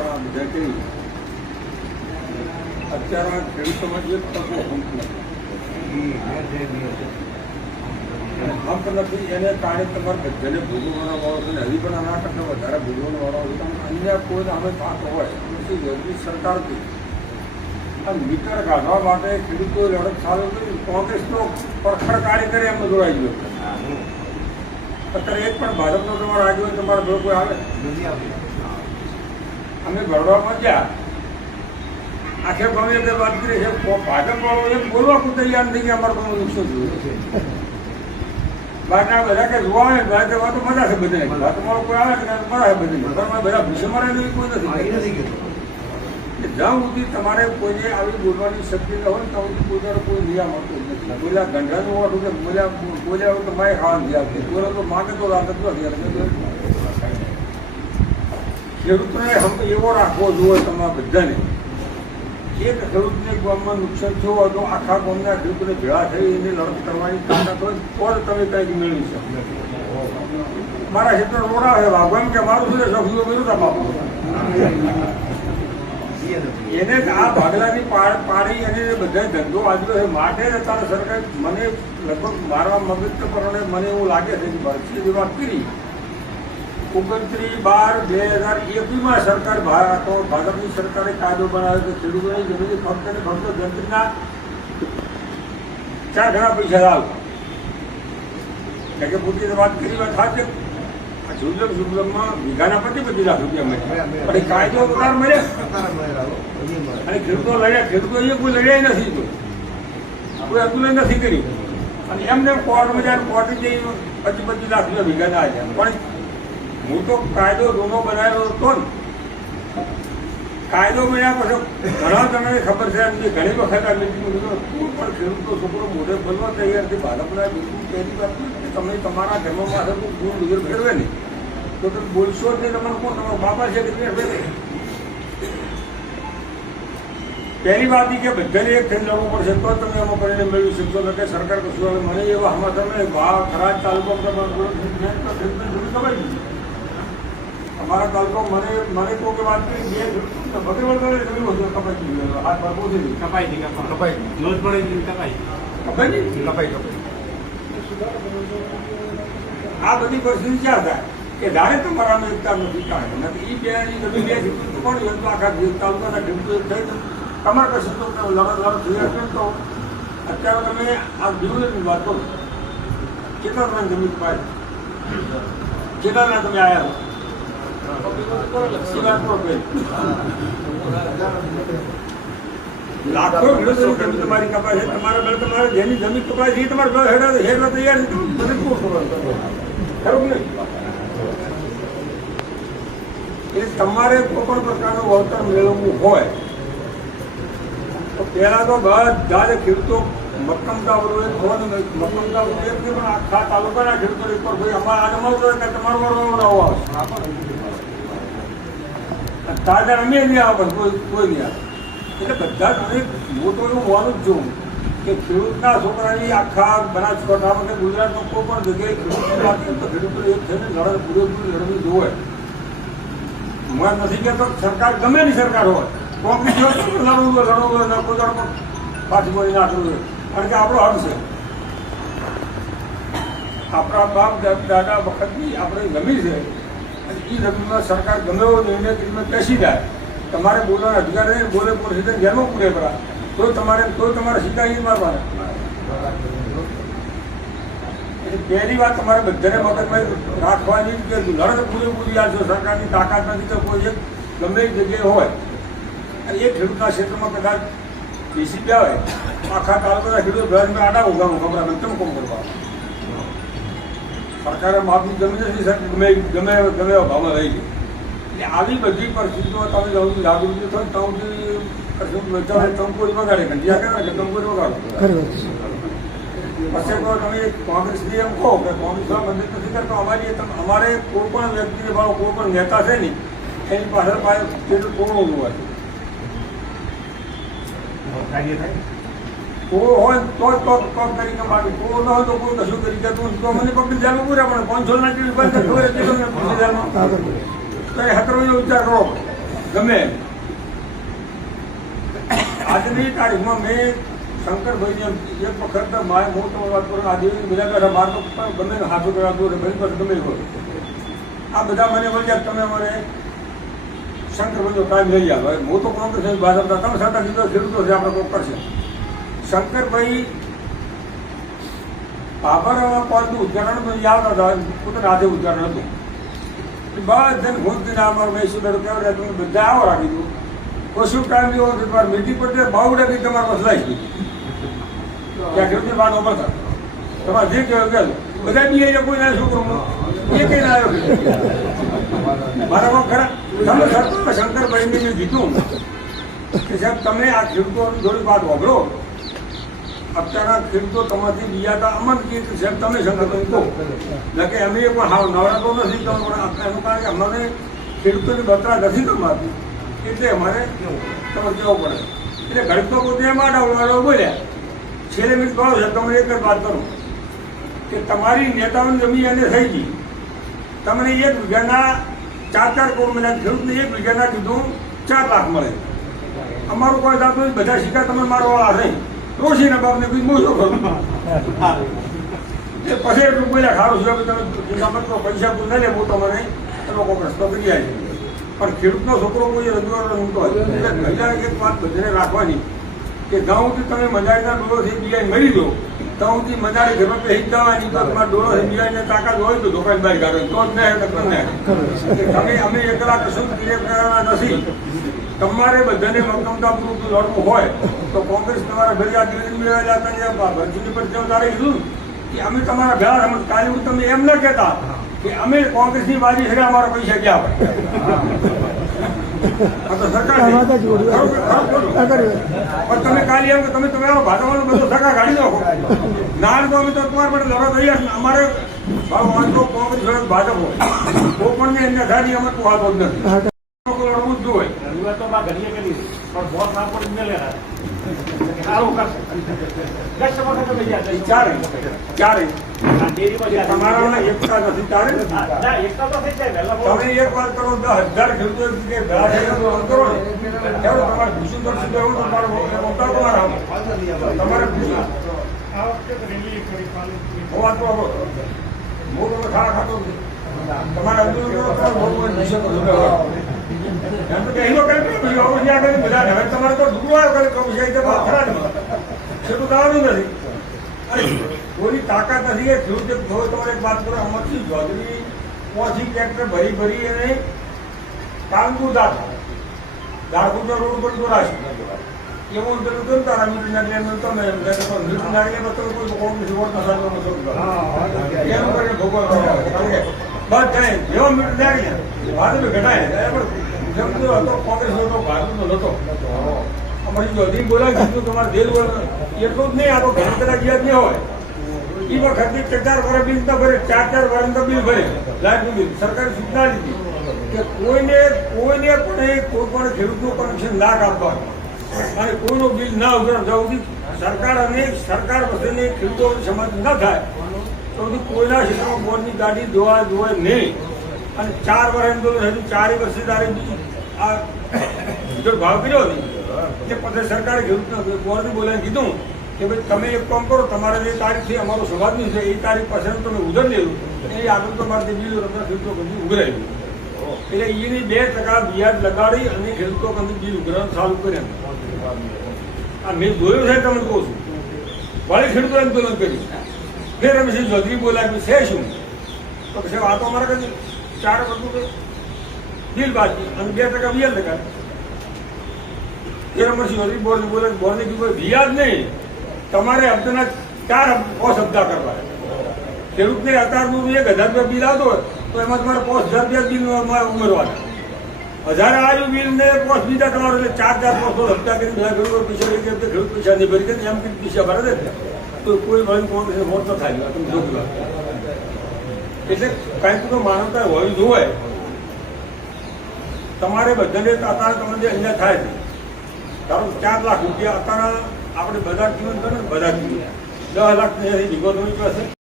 આ બધા કરી અત્યારે ખેડૂતોમાં જે તકો હંપ નથી એને કારણે તમારે બધાને ભોગવવાનો વાળો છે ને હજી પણ આના કરતાં વધારે ભોગવવાનો વાળો છે. અન્ય કોઈ અમે પાક હોય પછી જરૂરી સરકારથી આ મીટર કાઢવા માટે ખેડૂતો લડત ચાલુ કરી કોંગ્રેસનો પરખડ કાર્યકરી એમને જોડાઈ ગયો. અત્યારે એક પણ ભાજપનો તમારો આગેવાન તમારા જોડે કોઈ આવે અમે ભરવામાં ગયા આખે ગામે એક વાત કરી છે ભાજપ વાળો એમ બોલવા કોઈ તૈયાર નથી કે અમારે કોઈ નુકસાન જોયું છે. બાકીના બધા કે જોવા આવે વાતો મજા છે બધે વાતમાં કોઈ આવે કે મજા છે બધી બધા ભૂસે મારે કોઈ નથી. જ્યાં સુધી તમારે કોઈને આવી બોલવાની શક્તિ ન હોય ત્યાં સુધી કોઈ કોઈ નિયમ આવતો નથી. બોલ્યા ગંઢાનું હોતું કે બોલ્યા તો માય ખાવાનું ધ્યાન છે બોલો તો માગે તો લાગે તો ખેડૂતોને એવો રાખવો જોઈએ તમારા બધાને. એક ખેડૂતને ગામમાં નુકસાન થયું હોય તો આખા ગામના ખેડૂતોને ભેળા થઈ એની લડત કરવાની તાકાત હોય તો જ તમે કંઈક મેળવી શકો. મારા ક્ષેત્ર રોડા છે બાપુ એમ કે મારું શું સફળું કર્યું હતા બાપુ એને આ ભાગલાની પાડી અને બધા ધંધો આજ્યો છે માટે અત્યારે સરકાર મને લગભગ મારા મગજ પર મને એવું લાગે છે કે વર્ષની વાત કરી 29/12/2021 સરકાર ભાજપની સરકારે કાયદો બનાવ્યો કે ખેડૂતોની જમીન ફક્ત ને ફક્ત જંત્રીના 4 ગણા પૈસા લાવ કે પૂછી વાત કરી વાત સાચે શુભલમમાં વીઘાના 25 લાખ રૂપિયા મળ્યા પણ એ કાયદો વધારે મળ્યા અને ખેડૂતો લડ્યા ખેડૂતો કોઈ લડ્યા નથી તો કોઈ આંદોલન નથી કર્યું અને એમને કોર્ટમાં જાય કોર્ટે જઈ 25 લાખ રૂપિયા વીઘાના આવ્યા. પણ હું તો કાયદો જૂનો બનાવેલો હતો ને કાયદો મળ્યા પછી ઘણા જણાને ખબર છે ઘણી વખત આ મિટિંગ કોઈ પણ ખેડૂતો છોકરો મોઢે બોલવા તૈયાર છે ભાજપના બિલકુલ પહેલી વાત તમે તમારા ધર્મ પાસે ગુણ ગુજર ફેરવે નહીં તો તમે બોલશો જ નહીં. તમારું કોણ તમારો બાપા છે કે પહેલી વાત કે બધાને એક થઈને લડવું પડશે તો તમે એમાં પરિણામ મેળવી શકશો ને કે સરકાર કશું આવે મને એવા સમાચાર નહીં ખરાબ તાલુકામાં અમારા તાલુકો મને તો કે વાત કરી બે ભગવાન આ બધી પરિસ્થિતિ ક્યાં થાય કે ધારે તમારા એકતા નથી કાઢે એ બે પણ આખા તાલુકાના ખેડૂતો થઈ તમારે કશું તો લડત થઈ તો અત્યારે તમે આ જીવની વાત કરો કેટલા તમે જમીન પાય કેટલાના તમે આવ્યા લાખો ખેડૂતો તમારી કપાય છે તમારા બેલ તમારે જેની જમીન કપાય છે તમારે હેડવા તૈયાર છે બધું ખરું નહીં. એ તમારે કોઈ પણ પ્રકારનું વળતર મેળવવું હોય તો પહેલા તો બધા જ ખેડૂતો મક્કમતા મક્કમતા પણ આખા તાલુકાના ખેડૂતો એક પર ભાઈ અમારે અમારું કે તમારું વાળવાનો આવશે તાજા અમે નહીં આવે કોઈ નહીં આવે. એટલે બધા જ હું તો એવું હોવાનું જ છું કે ખેડૂતના છોકરાની આખા બનાસકાંઠામાં કે ગુજરાતમાં કોઈ પણ જગ્યાએ ખેડૂતની વાત તો ખેડૂતો એક થઈને લડત પૂરેપૂરી લડવી જોવે. હું નથી કહેતો સરકાર ગમે ની સરકાર હોય કોંગ્રેસ લડવું કોઈ પાછી કોઈ નાખવું જોઈએ કારણ કે આપણો હક છે. આપણા બાપ દાદા વખતની આપણે જમીન છે અને એ જમીનમાં સરકાર ગમે એવો નિર્ણય કરીને બેસી જાય તમારે બોલવાનો અધિકાર નહીં બોલે સીધા જેમાં પૂરે કરા તો તમારે સીધા અહીં મારવાના. પહેલી વાત તમારે બધાને મગજમાં રાખવાની કે લડત પૂરેપૂરી આ જો સરકારની તાકાત નથી તો કોઈ એક ગમે એક જગ્યાએ હોય અને એ ખેડૂતના ક્ષેત્રમાં કદાચ ડીસીપી આવે આખા તાલુકાના ખેડૂતો ઘરમાં આડા ઉગામો ખબર તમે કોમ કરવા સરકારે માફી જમીન નથી ગમે એવા ભાવમાં રહી ગઈ. એટલે આવી બધી પરિસ્થિતિઓ તમે જાગૃતિ થયો ત્યાં તંકોરી વગાડે કંડિયા કરે કે તંકોરી વગાડો પછી તો તમે કોંગ્રેસની એમ કહો કે કોંગ્રેસમાં બંધ નથી કરતો અમારે કોઈ પણ વ્યક્તિને ભાવ કોઈ પણ નેતા છે નહીં એની પાછળ કેટલું તોડવું હોય તો હોય તો જ પગ તરીકે માગી તો ન હોય તો કોઈ કશું કરી જતું તો મને પગની ધ્યાન પૂરા પણ 500 ના ટીવી બંધ તો એ હતરવીનો વિચાર કરો ગમે આજની તારીખમાં મેં શંકરભાઈને એક વખત મારે મોટો વાત કરો આ દેવી બધા બેઠા મારે તો ગમે હાથું કરાતું એટલે ભાઈ પર ગમે હોય આ બધા મને બોલ્યા તમે મને શંકરભાઈનો ટાઈમ લઈ જાવ હવે હું તો કોંગ્રેસ ભાજપના તમે સરકાર દીધો ખેડૂતો છે આપણે કોઈ કરશે શંકરભાઈ બાબરા કોલનું ઉચ્ચારણ આવતા હતા પોતાના હાથે ઉચ્ચારણ હતું બધાને ફોન કરીને અમારું મેં શું કેવડે તમે બધા આવો રાખી દઉં કશું ટાઈમ જેવો તમારે મીટિંગ પર બાવડે બી તમારે બદલાઈ ગયું ત્યાં ખેડૂતની વાત વાપરતા તમારે જે કહેવાય કે બધા બી અહીંયા કોઈ ના છોકરો એ કઈ ના આવ્યો મારા કોણ ખરા તમે સરકાર શંકરભાઈને મેં કીધું કે સાહેબ તમે આ ખેડૂતોની થોડી વાત વાપરો અત્યારના ખેડૂતો તમારાથી બીજાતા અમન કે સાહેબ તમે શંકરભાઈ કહો એટલે કે એમને પણ હાવ નવરાતો નથી તમે એનું કારણ કે અમને ખેડૂતોની બતરા નથી તમારતી એટલે અમારે તમારે કહેવું પડે એટલે ઘડીક તો પોતે એમાં ડાવડાડો બોલ્યા છેલ્લે મેં કહો સાહેબ તમે એક જ વાત કરું કે તમારી નેતાઓની જમીન એને થઈ ગઈ તમને 1 વીઘાના 4 કરોડ મળ્યા ખેડૂતને 1 વીઘાના કીધું 4 લાખ મળે અમારું કોઈ દાખલો બધા શિકાર તમે મારવાળા નહીં રોશીના બાપને કોઈ મોજો કરું એ પછી એટલું બોલ્યા ખારું છે કે તમે પૈસા કોઈ ન લે હું તમને લોકો રસ્તો કરી જાય પણ ખેડૂતનો છોકરો કોઈ રજૂઆત ઊંટો હોય એટલે મહિલા એક વાત બધાને રાખવાની કે ગાઉથી તમે મજાડીના ડોળોથી બિયાઈ મરી દો ગાઉથી મજાડી ઘરમાં પહેરી જવાની તો તમારા ડોળોથી બિયાઈને તાકાત હોય તો દુકાન બહાર કાઢો તો જ નહીં તમે અમે એકલા કશું ક્લિયર કરવાના નથી તમારે બધાને મક્કમતાપૂર્વક લડવું હોય તો કોંગ્રેસ તમારા ભેગા ભરતી પર તારે કીધું કે અમે તમારા ભેળા રમત કાલે હું તમે એમ ન કહેતા કે અમે કોંગ્રેસની બાજી છે અમારા પૈસા ક્યાં પણ તમે કાલે એમ કે તમે તમારો ભાજપનો બધો સગા કાઢી નાખો નાન તો અમે તો તમારા માટે લડવા તૈયાર અમારે કોંગ્રેસ ભાજપ હોય કોપણને એમને ગાડી અમે કોઈ હાથ જ નથી લડવું જ જોઈએ ચારે તમારા એકતા નથી તારે તમે એક વાત કરો 10,000 ખેડૂતો કરો ને તમારે ભૂષણ તમારે મોટો ખાવા ખાતો તમારે તમારે તો ઢુકડો આવ્યો ખેડૂત આવવાનું નથી કોઈની તાકાત નથી કે ખેડૂત તમારે એક વાત કરો અમરસિંહ ચૌધરી પહોંચી ટ્રેક્ટર ભરી અને કાંગુ દાખુના રોડ પર દોરાશે એવું અંતર કેમ તારા મીટર નાખી તમે મીટર નાખીને કોઈ કોંગ્રેસ વોટ ના સાચો એમ કરીને ભોગવવા બસ જાય જેવો મીટર નાખીને ભાજપે ઘટાય હતો કોંગ્રેસ હતો ભાજપનો હતો અમારી ચૌધરી બોલાવી દીધું તમારે દેશ બોલ એટલું જ નહીં આ તો ઘણા બધા ગયા નહીં હોય એ વખતે 4 વર્ષ બિલ તો ભરે 4 વર્ષ તો બિલ ભરે લાઈટનું બિલ સરકારે સૂચના લીધી કે કોઈને પણ કોઈ પણ ખેડૂતનું કનેક્શન ના કાપવાનું અને કોઈનું બિલ ના ઉઘરાણ જવું સરકાર વચ્ચેની ખેડૂતોની સમાજ ન થાય તો કોઈના ક્ષેત્રમાં બોર્ડની ગાડી ધોવાય નહીં અને 4 વર્ષ હજુ 4 વર્ષે તારે આ ભાવ કર્યો હતી એટલે પછી સરકારે ખેડૂતને બોર્ડને બોલાવીને કીધું કે ભાઈ તમે એક કામ કરો તમારે જે તારીખ છે અમારો સમાજની છે એ તારીખ પાછળ તમે ઉધર લેવું એ આગળ તમારે જે બિલ ખેડૂતો કંઈ ઉઘરાવ્યું એટલે એની 2% વ્યાજ લગાડી અને ખેડૂતો કંઈ બિલ ઉઘરાવાનું ચાલુ કર્યા આ મેં જોયું છે તમને કહું છું વળી ખેડૂતો આંદોલન કર્યું ફેર રમેશજી ચૌધરી બોલાવ્યું છે શું તો પછી આ તો અમારે કદી 4 વર્ષનું બિલ બાકી અને 2% વ્યાજ લગાડે ફેર રમેશજી ચૌધરી બોર્ડને કીધું વ્યાજ નહીં તમારે હપ્તાના 4 હપ્તા કરવા ખેડૂતને અત્યારનું 1,000 રૂપિયા બિલ આવતો હોય તો એમાં તમારે 5,000 બિલ ઉમેરવાના 1,000 આવ્યું બિલ ને 5 બીજા તમારે એટલે 4,500 હપ્તા કરીને બધા ખેડૂતો પૈસા લઈ ગયા ખેડૂત પૈસા નહીં ભરી ગયા એમ કે પૈસા ભરે છે તો કોઈ વળી કોંગ્રેસ વોટ ન થાય તમે જોયું એટલે કાંઈક તો માનવતા હોવી જોઈએ તમારે બધાને અત્યારે તમને અહીંયા થાય છે ધારો 4 લાખ રૂપિયા અત્યારે આપણે બધા કિંમત કરે ને બધા કિંમત 10 લાખ વિગતો પાસે